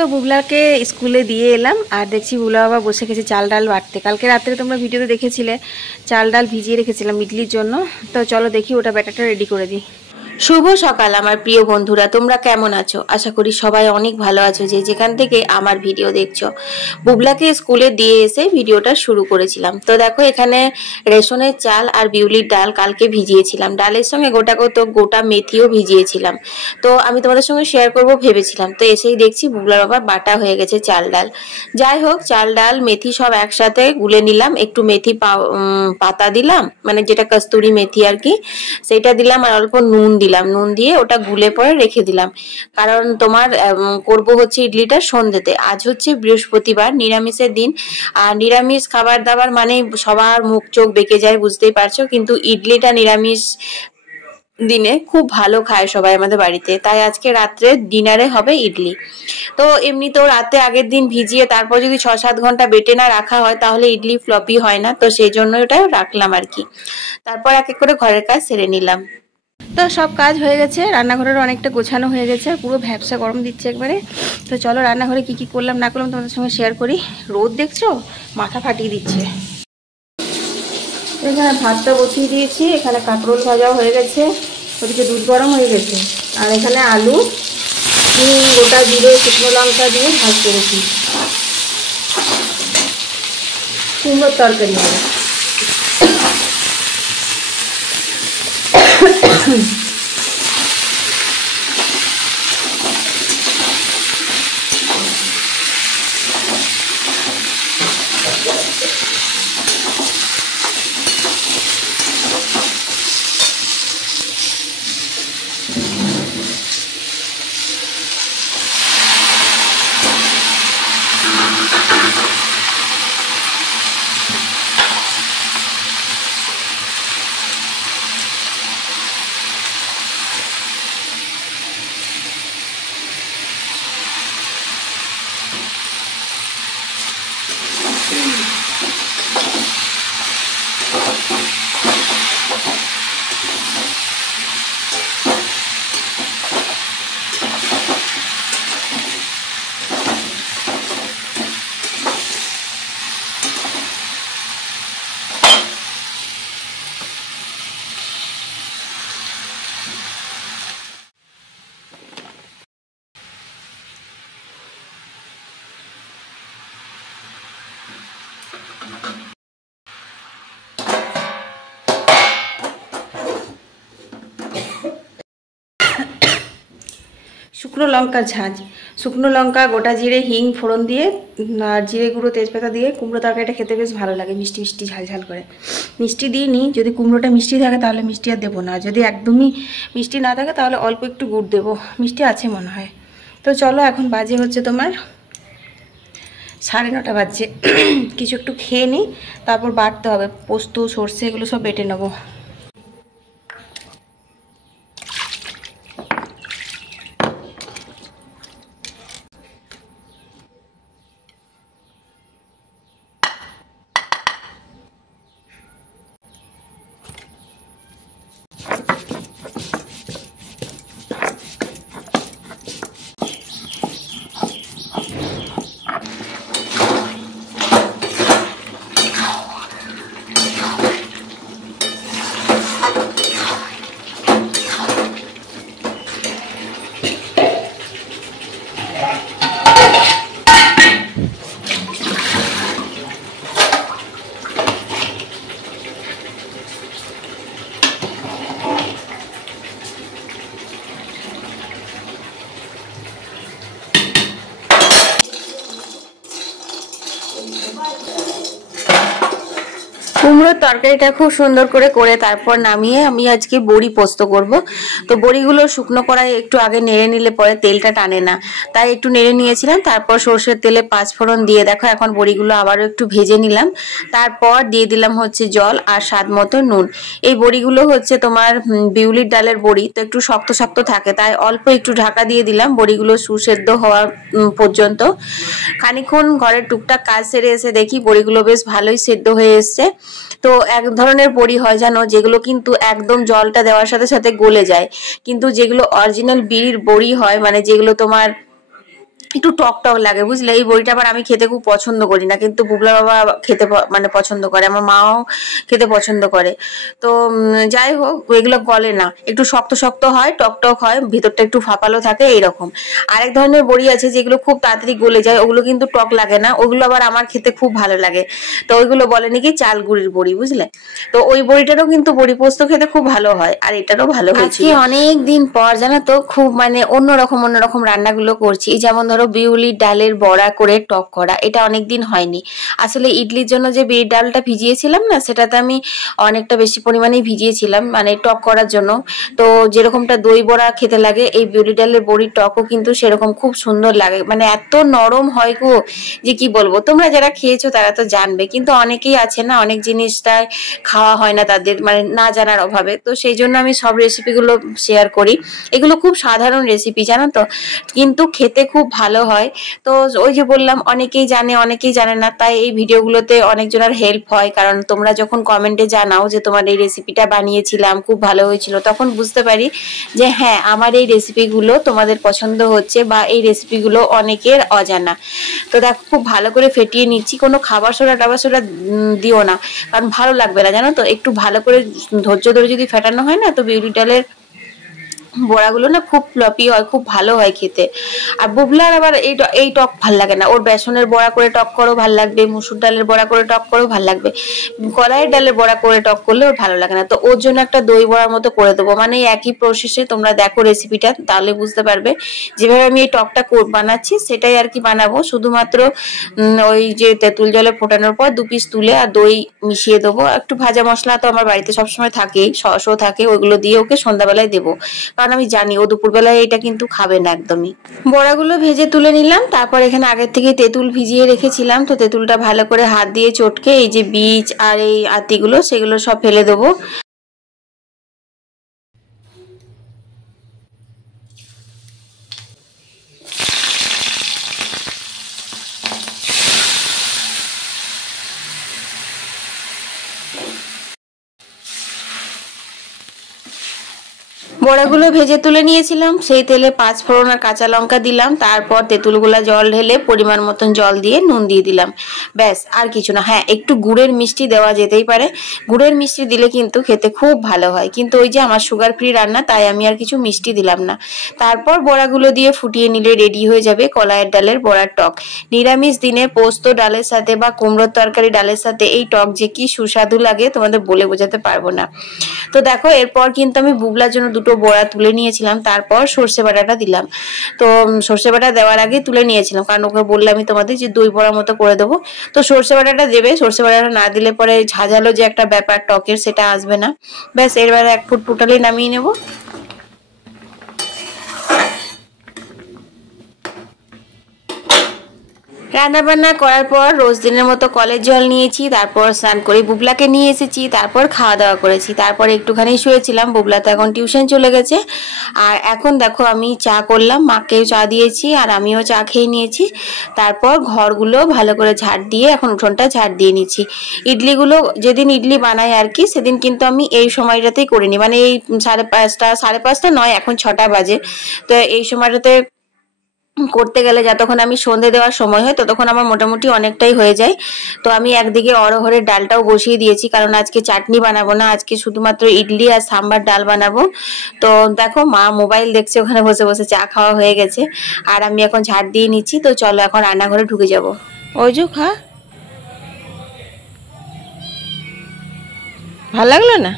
তো বুবলাকে স্কুলে দিয়ে এলাম আর দেখছি বুবলা বাবা বসে গেছে চাল ডাল বাটতে। কালকে রাত্রে তোমরা ভিডিওতে দেখেছিলে চাল ডাল ভিজিয়ে রেখেছিলাম ইডলির জন্য। তো চলো দেখি ওটা ব্যাটারটা রেডি করে দিই। শুভ সকাল আমার প্রিয় বন্ধুরা, তোমরা কেমন আছো? আশা করি সবাই অনেক ভালো আছো যে যেখান থেকে আমার ভিডিও দেখছো। বুবলাকে স্কুলে দিয়ে এসে ভিডিওটা শুরু করেছিলাম। তো দেখো এখানে রেশনের চাল আর বিউলির ডাল কালকে ভিজিয়েছিলাম, ডালের সঙ্গে গোটা মেথিও ভিজিয়েছিলাম। তো আমি তোমাদের সঙ্গে শেয়ার করব ভেবেছিলাম, তো এসেই দেখছি বুবলার বাবা বাটা হয়ে গেছে চাল ডাল। যাই হোক, চাল ডাল মেথি সব একসাথে গুলে নিলাম, একটু মেথি পাতা দিলাম, মানে যেটা কস্তুরি মেথি আর কি, সেইটা দিলাম আর অল্প নুন দিলাম। নুন দিয়ে ওটা গুলে পরে রেখে দিলাম, কারণ তোমার করব হচ্ছে ইডলিটা সন্ধ্যেতে। আজ হচ্ছে বৃহস্পতিবার, নিরামিষের দিন, আর নিরামিষ খাবার দাবার মানে সবার মুখ চোখ বেঁকে যায়, বুঝতেই পারছো। কিন্তু ইডলিটা নিরামিষ দিনে খুব ভালো খায় সবাই আমাদের বাড়িতে, তাই আজকে রাত্রে ডিনারে হবে ইডলি। তো এমনিতেও রাতে আগের দিন ভিজিয়ে তারপর যদি 6-7 ঘন্টা বেটে না রাখা হয় তাহলে ইডলি ফ্লপি হয় না, তো সেই জন্য ওটা রাখলাম আর কি। তারপর এক এক করে ঘরের কাজ সেরে নিলাম। তো সব কাজ হয়ে গেছে, রান্নাঘরের অনেকটা গোছানো হয়ে গেছে, পুরো ভ্যাপসা গরম দিচ্ছে একবারে। তো চলো রান্নাঘরে কি কি করলাম না করলাম তোমাদের সঙ্গে শেয়ার করি। রোদ দেখছো, মাথা ফাটিয়ে দিচ্ছে। এখানে ভাতটা বসিয়ে দিয়েছি, এখানে কাঁকরোল ভাজাও হয়ে গেছে, ওদিকে দুধ গরম হয়ে গেছে, আর এখানে আলু গোটা জিরে শুকনো লঙ্কা দিয়ে ভাজ করেছি, কুমড়োর তরকারি হবে। শুকনো লঙ্কার ঝাঁজ, শুকনো লঙ্কা গোটা জিরে হিং ফোড়ন দিয়ে আর জিরে গুঁড়ো তেজপাতা দিয়ে কুমড়ো তরকারিটা খেতে বেশ ভালো লাগে, মিষ্টি মিষ্টি ঝাল ঝাল করে। মিষ্টি দিইনি, যদি কুমড়োটা মিষ্টি থাকে তাহলে মিষ্টি আর দেবো না, যদি একদমই মিষ্টি না থাকে তাহলে অল্প একটু গুড় দেবো, মিষ্টি আছে মনে হয়। তো চলো এখন বাজে হচ্ছে তোমার 9:30 বাজছে। কিছু একটু খেয়ে নিই, তারপর বাটতে হবে, পোস্ত সর্ষে এগুলো সব বেটে নেবো। কুমড়োর তরকারিটা খুব সুন্দর করে তারপর নামিয়ে আমি আজকে বড়ি পোস্ত করব। তো বড়িগুলো শুকনো কড়াই একটু আগে নেড়ে নিলে পরে তেলটা টানে না, তাই একটু নেড়ে নিয়েছিলাম। তারপর সর্ষের তেলে 5 ফোড়ন দিয়ে দেখো এখন বড়িগুলো আবারও একটু ভেজে নিলাম। তারপর দিয়ে দিলাম হচ্ছে জল আর স্বাদ মতো নুন। এই বড়িগুলো হচ্ছে তোমার বিউলির ডালের বড়ি, তো একটু শক্ত শক্ত থাকে, তাই অল্প একটু ঢাকা দিয়ে দিলাম বড়িগুলো সুসেদ্ধ হওয়া পর্যন্ত। খানিকক্ষণ ঘরের টুকটাক কাজ সেরে এসে দেখি বড়িগুলো বেশ ভালোই সেদ্ধ হয়ে এসছে। তো এক ধরনের বড়ি হয় জানো, যেগুলো কিন্তু একদম জলটা দেওয়ার সাথে সাথে গলে যায়, কিন্তু যেগুলো অরিজিনাল বিড়ির বড়ি হয়, মানে যেগুলো তোমার একটু টক টক লাগে বুঝলে। এই বড়িটা আবার আমি খেতে খুব পছন্দ করি না, কিন্তু বুবলা বাবা খেতে মানে পছন্দ করে, আমার মাও খেতে পছন্দ করে। তো যাই হোক, এগুলো গলে না, একটু শক্ত শক্ত হয়, টক টক হয়, ভিতরটা একটু ফাঁপালো থাকে এইরকম। আরেক ধরনের বড়ি আছে যেগুলো খুব তাড়াতাড়ি গলে যায়, ওগুলো কিন্তু টক লাগে না, ওগুলো আবার আমার খেতে খুব ভালো লাগে। তো ওইগুলো বলে নাকি চাল গুঁড়ির বড়ি বুঝলে। তো ওই বড়িটারও কিন্তু বড়ি পোস্ত খেতে খুব ভালো হয়, আর এটারও ভালো হয়েছে। অনেক দিন পর জানো তো খুব মানে অন্যরকম রান্নাগুলো করছি। যেমন ধরো বিউলির ডালের বড়া করে টক করা, এটা অনেকদিন হয়নি। আসলে ইডলির জন্য যে বিউলির ডালটা ভিজিয়েছিলাম না, সেটাতে আমি অনেকটা বেশি পরিমাণেই ভিজিয়েছিলাম মানে টক করার জন্য। তো যেরকমটা দই বড়া খেতে লাগে, এই বিউলির ডালের বড়ির টকও কিন্তু সেরকম খুব সুন্দর লাগে, মানে এত নরম হয় গো যে কি বলবো। তোমরা যারা খেয়েছো তারা তো জানবে, কিন্তু অনেকেই আছে না অনেক জিনিসটাই খাওয়া হয় না তাদের, মানে না জানার অভাবে। তো সেই জন্য আমি সব রেসিপিগুলো শেয়ার করি। এগুলো খুব সাধারণ রেসিপি জানো তো, কিন্তু খেতে খুব ভালো হয়। তো ওই যে বললাম, অনেকেই জানে অনেকেই জানে না, তাই এই ভিডিওগুলোতে অনেকজনের হেল্প হয়। কারণ তোমরা যখন কমেন্টে জানাও যে তোমার এই রেসিপিটা বানিয়েছিলাম খুব ভালো হয়েছিল, তখন বুঝতে পারি যে হ্যাঁ আমার এই রেসিপিগুলো তোমাদের পছন্দ হচ্ছে, বা এই রেসিপিগুলো অনেকের অজানা। তো দেখো খুব ভালো করে ফেটিয়ে নিচ্ছি, কোনো খাবার সোডা টাবার সোডা দিও না, কারণ ভালো লাগবে না জানো তো। একটু ভালো করে ধৈর্য ধরে যদি ফেটানো হয় না, তো বিউলি ডালের বড়াগুলো না খুব ফ্লপি হয়, খুব ভালো হয় খেতে। আর বুবলার আবার এই টক ভাল লাগে না, ওর বেসনের বড়া করে টক করো ভাল লাগবে, মুসুর ডালের বড়া করে টক করো ভাল লাগবে, কলাইয়ের ডালের বড়া করে টক করলে ওর ভালো লাগে না। তো ওর জন্য একটা দই বড়ার মতো করে দেবো, মানে একই প্রসেসে তোমরা দেখো রেসিপিটা, তাহলে বুঝতে পারবে। যেভাবে আমি এই টকটা বানাচ্ছি সেটাই আর কি বানাবো, শুধুমাত্র ওই যে তেঁতুল জলে ফোটানোর পর 2 পিস তুলে আর দই মিশিয়ে দেবো, একটু ভাজা মশলা তো আমার বাড়িতে সবসময় থাকেই, সসও থাকে, ওইগুলো দিয়ে ওকে সন্ধ্যাবেলায় দেবো, কারণ আমি জানি ও দুপুরবেলায় এটা কিন্তু খাবে না একদমই। বড়াগুলো ভেজে তুলে নিলাম, তারপর এখানে আগের থেকে তেঁতুল ভিজিয়ে রেখেছিলাম, তো তেঁতুলটা ভালো করে হাত দিয়ে চটকে এই যে বীজ আর এই আতিগুলো সেগুলো সব ফেলে দেবো। বড়াগুলো ভেজে তুলে নিয়েছিলাম, সেই তেলে 5 ফোড়ন আর কাঁচা লঙ্কা দিলাম, তারপর তেঁতুলগুলা জল ঢেলে পরিমাণ মতন জল দিয়ে নুন দিয়ে দিলাম, ব্যাস আর কিছু না। হ্যাঁ একটু গুড়ের মিষ্টি দেওয়া যেতেই পারে, গুড়ের মিষ্টি দিলে কিন্তু খেতে খুব ভালো হয়, কিন্তু ওই যে আমার সুগার ফ্রি রান্না, তাই আমি আর কিছু মিষ্টি দিলাম না। তারপর বড়াগুলো দিয়ে ফুটিয়ে নিলে রেডি হয়ে যাবে কলাইয়ের ডালের বড়ার টক। নিরামিষ দিনে পোস্ত ডালের সাথে বা কুমড়োর তরকারি ডালের সাথে এই টক যে কি সুস্বাদু লাগে তোমাদের বলে বোঝাতে পারবো না। তো দেখো এরপর কিন্তু আমি বুবলার জন্য 2টো বড়া তুলে নিয়েছিলাম, তারপর সর্ষে বাটাটা দিলাম। তো সর্ষে বাটা দেওয়ার আগে তুলে নিয়েছিলাম, কারণ ওকে বললাম আমি তোমাদের যে দই বড়ার মতো করে দেবো। তো সর্ষে বাটাটা দেবে, সর্ষে বাটাটা না দিলে পরে ঝাঁঝালো যে একটা ব্যাপার টকের সেটা আসবে না। ব্যাস এরবারে 1 ফুট ফুটালেই নামিয়ে নেবো। রান্না বান্না করার পর রোজ দিনের মতো কলের জল নিয়েছি, তারপর স্নান করে বুবলাকে নিয়ে এসেছি, তারপর খাওয়া দাওয়া করেছি, তারপর একটুখানি শুয়েছিলাম। বুবলা তো এখন টিউশন চলে গেছে। আর এখন দেখো আমি চা করলাম, মাকেও চা দিয়েছি আর আমিও চা খেয়ে নিয়েছি। তারপর ঘরগুলো ভালো করে ঝাড় দিয়ে এখন উঠোনটা ঝাড় দিয়ে নিচ্ছি। ইডলিগুলো যেদিন ইডলি বানাই আর কি, সেদিন কিন্তু আমি এই সময়টাতেই করিনি, মানে এই 5:30 নয়, এখন 6টা বাজে। তো এই সময়টাতে করতে গেলে যতক্ষণ আমি সন্ধে দেওয়ার সময় হয় ততক্ষণ আমার মোটামুটি অনেকটাই হয়ে যায়। তো আমি একদিকে অরহরের ডালটাও বসিয়ে দিয়েছি, কারণ আজকে চাটনি বানাবো না, আজকে শুধুমাত্র ইডলি আর সাম্বার ডাল বানাবো। তো দেখো মা মোবাইল দেখছে, ওখানে বসে বসে চা খাওয়া হয়ে গেছে, আর আমি এখন ঝাড় দিয়ে নিচ্ছি। তো চলো এখন রান্নাঘরে ঢুকে যাব। ওই যে খা, ভাল লাগলো না?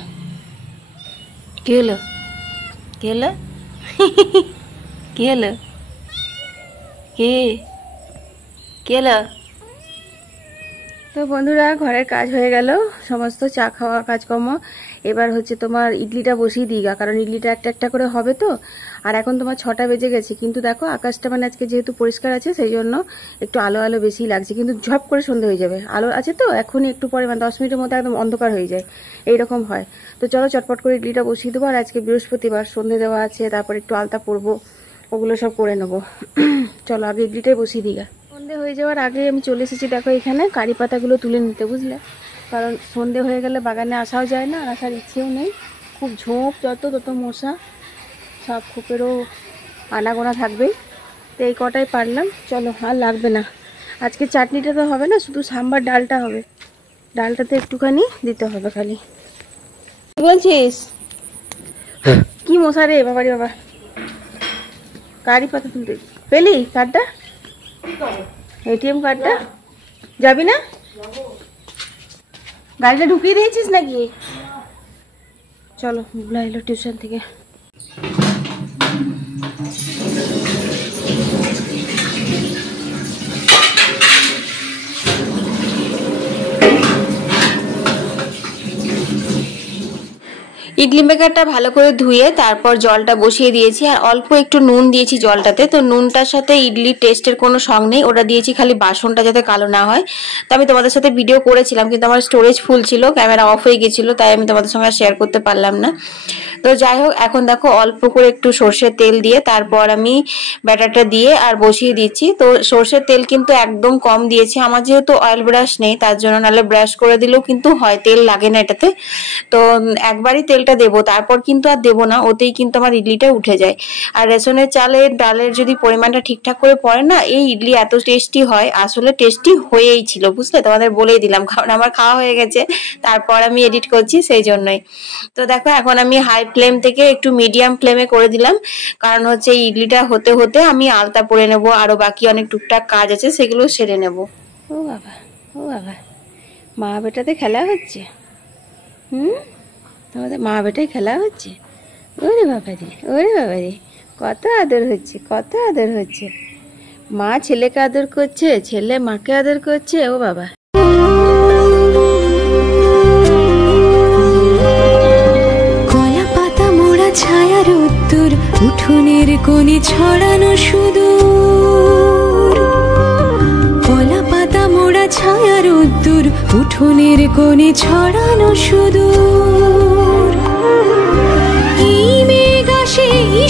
কি হলো কি হলো কি হলো কি হলো? তো বন্ধুরা ঘরের কাজ হয়ে গেল, সমস্ত চা খাওয়া কাজকর্ম। এবার হচ্ছে তোমার ইডলিটা বসিয়ে দিই গা, কারণ ইডলিটা একটা একটা করে হবে তো। আর এখন তোমার 6টা বেজে গেছে, কিন্তু দেখো আকাশটা মানে আজকে যেহেতু পরিষ্কার আছে সেই জন্য একটু আলো আলো বেশি লাগছে, কিন্তু ঝপ করে সন্ধে হয়ে যাবে। আলো আছে তো, এখনই একটু পরে মানে 10 মিনিটের মধ্যে একদম অন্ধকার হয়ে যায়, এইরকম হয়। তো চলো চটপট করে ইডলিটা বসিয়ে দেবো। আর আজকে বৃহস্পতিবার, সন্ধে দেওয়া আছে, তারপর একটু আলতা পরবো, ওগুলো সব করে নেবো। চলো আগে ইডলিটাই বসিয়ে দিই গা। সন্ধে হয়ে যাওয়ার আগে আমি চলে এসেছি দেখো এখানে কারি পাতাগুলো তুলে নিতে, বুঝলে, কারণ সন্ধে হয়ে গেলে বাগানে আসাও যায় না, আর আসার ইচ্ছেও নেই। খুব ঝোঁক, যত তত মশা, সাপ খোপেরও আনাগোনা থাকবেই। তো এই কটাই পারলাম, চলো আর লাগবে না। আজকে চাটনিটা তো হবে না, শুধু সাম্বার ডালটা হবে। ডালটাতে একটুখানি দিতে হবে খালি। কি বলছিস? কি মশা রে বাবা রে বাবা। গাড়ি পাতা তুলতে পেলি কার্ডটা, এটিএম কার্ডটা? যাবি না? গাড়িটা ঢুকিয়ে দিয়েছিস নাকি? চলো, বুবলা এলো টিউশন থেকে। ইডলি মেকারটা ভালো করে ধুয়ে তারপর জলটা বসিয়ে দিয়েছি, আর অল্প একটু নুন দিয়েছি জলটাতে। তো নুনটার সাথে ইডলি টেস্টের কোনো সং নেই, ওটা দিয়েছি খালি বাসনটা যাতে কালো না হয়। তো আমি তোমাদের সাথে ভিডিও করেছিলাম, কিন্তু আমার স্টোরেজ ফুল ছিল, ক্যামেরা অফ হয়ে গেছিলো, তাই আমি তোমাদের সঙ্গে শেয়ার করতে পারলাম না। তো যাই হোক, এখন দেখো অল্প করে একটু সর্ষের তেল দিয়ে তারপর আমি ব্যাটারটা দিয়ে আর বসিয়ে দিচ্ছি। তো সর্ষের তেল কিন্তু একদম কম দিয়েছি, আমার যেহেতু অয়েল ব্রাশ নেই তার জন্য, নাহলে ব্রাশ করে দিলেও কিন্তু হয়, তেল লাগে না এটাতে। তো একবারই তেলটা দেবো, তারপর কিন্তু আর দেবো না, ওতেই কিন্তু আমার ইডলিটা উঠে যায়। আর রেশনের চালের ডালের যদি পরিমাণটা ঠিকঠাক করে পড়ে না, এই ইডলি এত টেস্টি হয়। আসলে টেস্টি হয়েই ছিল, বুঝলে, তোমাদের বলেই দিলাম, কারণ আমার খাওয়া হয়ে গেছে, তারপর আমি এডিট করছি সেই জন্যই। তো দেখো, এখন আমি হাই ফ্লেম থেকে একটু মিডিয়াম ফ্লেমে করে দিলাম, কারণ হচ্ছে ইডলিটা হতে হতে আমি আলতা পরে নেব, আরো বাকি অনেক টুকটাক কাজ আছে সেগুলো সেরে নেব। ও বাবা, ও বাবা, মা বেটাতে খেলা হচ্ছে। তোমাদের মা বেটাই খেলা হচ্ছে। ওরে বাবা রে, ওরে বাবা রে, কত আদর হচ্ছে, কত আদর হচ্ছে। মা ছেলেকে আদর করছে, ছেলে মাকে আদর করছে। ও বাবা, কলা পাতা মোড়া ছায়ার উত্তর, উঠোনের কোণে ছড়ানো সুদূর। কলা পাতা মোড়া ছায়ার উত্তর, উঠোনের কোণে ছড়ানো সুদূর। এই মেঘ আসে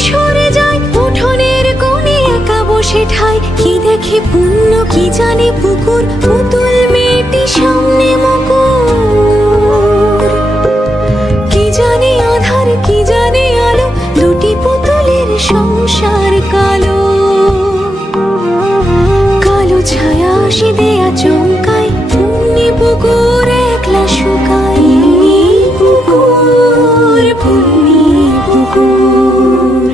সরে যায়, উঠোনের কোণে একা বসে ঠাই। কি দেখে পুণ্য, কি জানে পুকুর, পুতুল মেয়েটি সামনে মুকুর। কি জানে আধার, কি জানে আলো, দুটি পুতুলের সংসার কালো। কালো ছায়া আসে দেয়া চমকায়, পুণ্যি পুকুর একলা শুকায়। পুকুর, পুণ্যি পুকুর।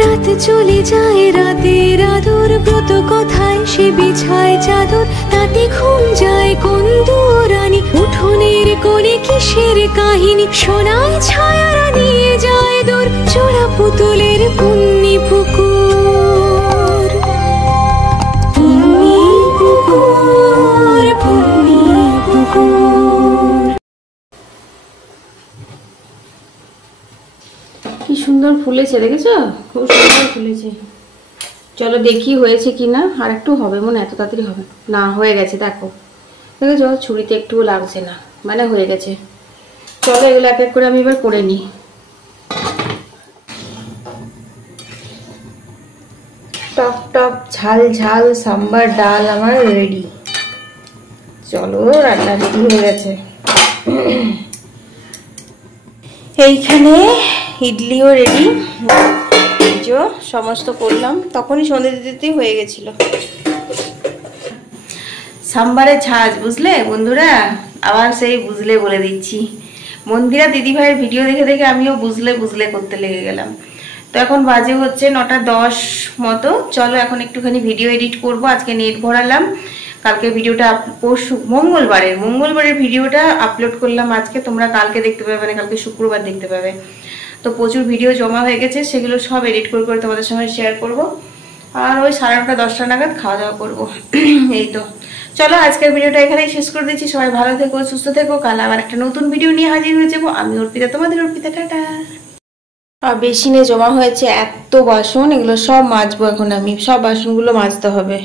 রাত চলে যায়, রাতের আদর, ব্রত কথায় সে বিছায় চাদর। তাতে ঘুম যায় কোন দূরানি, উঠোনের কোণে কিসের কাহিনী, সোনায় ছায়ারা নিয়ে যায় দূর। চোরা পুতুলের পুণ্যি পুকুর, পুণ্যি পুকুর, পুণ্যি পুকুর। কি সুন্দর ফুলেছে, দেখেছো? খুব সুন্দর ফুলেছে। চলো দেখি হয়েছে কিনা, আর একটু হবে মনে, এত তাড়াতাড়ি হবে না। হয়ে গেছে, দেখো দেখেছো, ছুরিতে একটুও লাগছে না, মানে হয়ে গেছে। চলো এগুলো এক এক করে আমি এবার করে নিই। টক টক ঝাল ঝাল সাম্বার ডাল আমার রেডি। চলো, রান্না রেডি হয়ে গেছে। এইখানে ইডলিও রেডি, সমস্ত করলাম, তখনই সন্ধ্যে দিতেই হয়ে গেছিল। সাম্বারের ঝাঁজ, বুঝলে বন্ধুরা, আবার সেই বুঝলে বলে দিচ্ছি। মন্দিরা দিদিভাইয়ের ভিডিও দেখে দেখে আমিও বুঝলে বুঝলে করতে লেগে গেলাম। তো এখন বাজে হচ্ছে 9:10 মতো। চলো এখন একটুখানি ভিডিও এডিট করব। আজকে নেট ভরালাম, কালকে ভিডিওটা পরশু মঙ্গলবারের ভিডিওটা আপলোড করলাম আজকে, তোমরা কালকে দেখতে পাবে, মানে কালকে শুক্রবার দেখতে পাবে। তো প্রচুর ভিডিও জমা হয়ে গেছে, সেগুলো সব এডিট করে করে তোমাদের সঙ্গে শেয়ার করব। আর ওই 9:30 10টা নাগাদ খাওয়া দাওয়া করবো। এই তো, চলো আজকের ভিডিওটা এখানেই শেষ করে দিচ্ছি। সবাই ভালো থেকো, সুস্থ থেকো। কাল আবার একটা নতুন ভিডিও নিয়ে হাজির হয়ে যাবো। আমি অর্পিতা, তোমাদের অর্পিতা, টাটা। আর বেসিনে জমা হয়েছে এত বাসন, এগুলো সব মাজবো এখন, আমি সব বাসনগুলো মাজতে হবে।